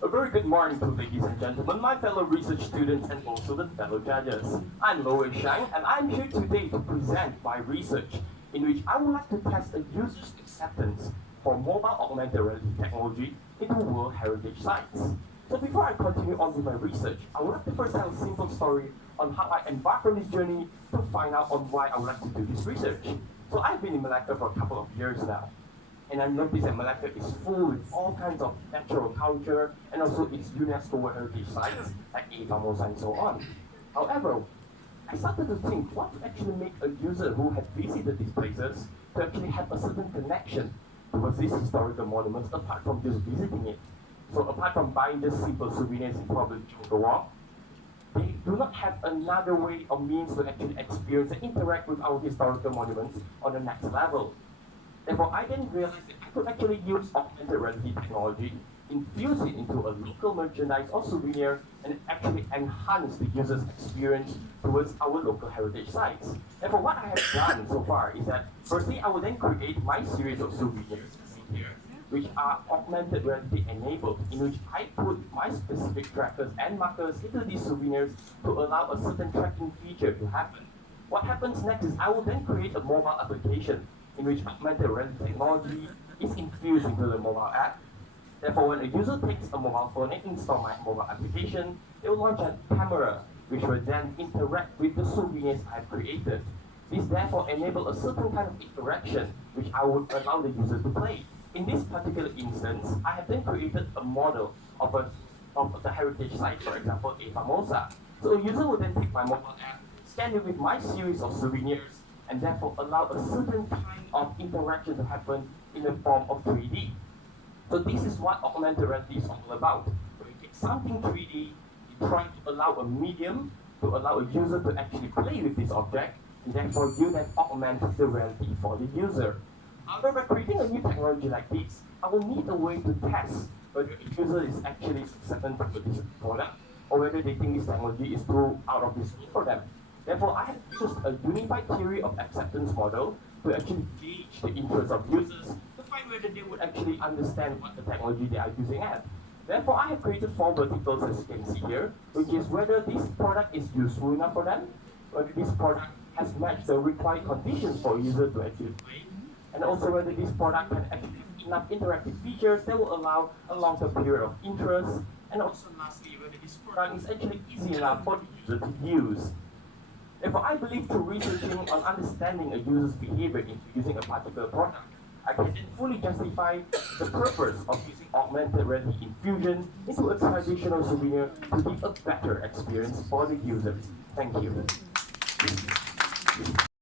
A very good morning to ladies and gentlemen, my fellow research students and also the fellow judges. I'm Loe Shang and I'm here today to present my research in which I would like to test a user's acceptance for mobile augmented reality technology into World Heritage Sites. So before I continue on with my research, I would like to first tell a simple story on how I embarked on this journey to find out on why I would like to do this research. So I've been in Malacca for a couple of years now. And I noticed that Malacca is full with all kinds of natural culture and also its UNESCO World Heritage sites like A Famosa and so on. However, I started to think what would actually make a user who had visited these places to actually have a certain connection towards these historical monuments apart from just visiting it. So apart from buying just simple souvenirs in probably Chongqing Walk, they do not have another way or means to actually experience and interact with our historical monuments on the next level. Therefore, I then realized that I could actually use augmented reality technology, infuse it into a local merchandise or souvenir, and actually enhance the user's experience towards our local heritage sites. Therefore, what I have done so far is that, firstly, I will then create my series of souvenirs here, which are augmented reality enabled, in which I put my specific trackers and markers into these souvenirs to allow a certain tracking feature to happen. What happens next is I will then create a mobile application in which augmented reality technology is infused into the mobile app. Therefore, when a user takes a mobile phone and installs my mobile application, it will launch a camera, which will then interact with the souvenirs I've created. This therefore enables a certain kind of interaction, which I would allow the user to play. In this particular instance, I have then created a model of the heritage site, for example, A Famosa. So a user will then take my mobile app, scan it with my series of souvenirs, and therefore allow a certain kind of interaction to happen in the form of 3D. So this is what augmented reality is all about. When you take something 3D, you try to allow a medium to allow a user to actually play with this object, and therefore you then augment the reality for the user. However, by creating a new technology like this, I will need a way to test whether the user is actually acceptant of this product, or whether they think this technology is too out of this world for them. Therefore, I have used a unified theory of acceptance model to actually gauge the interest of users to find whether they would actually understand what the technology they are using at. Therefore, I have created 4 verticals as you can see here, which is whether this product is useful enough for them, whether this product has matched the required conditions for a user to actually play, and also whether this product can actually have enough interactive features that will allow a long-term period of interest, and also lastly, whether this product is actually easy enough for the user to use. Therefore, I believe through researching on understanding a user's behavior into using a particular product, I can then fully justify the purpose of using augmented reality infusion into a traditional souvenir to give a better experience for the user. Thank you.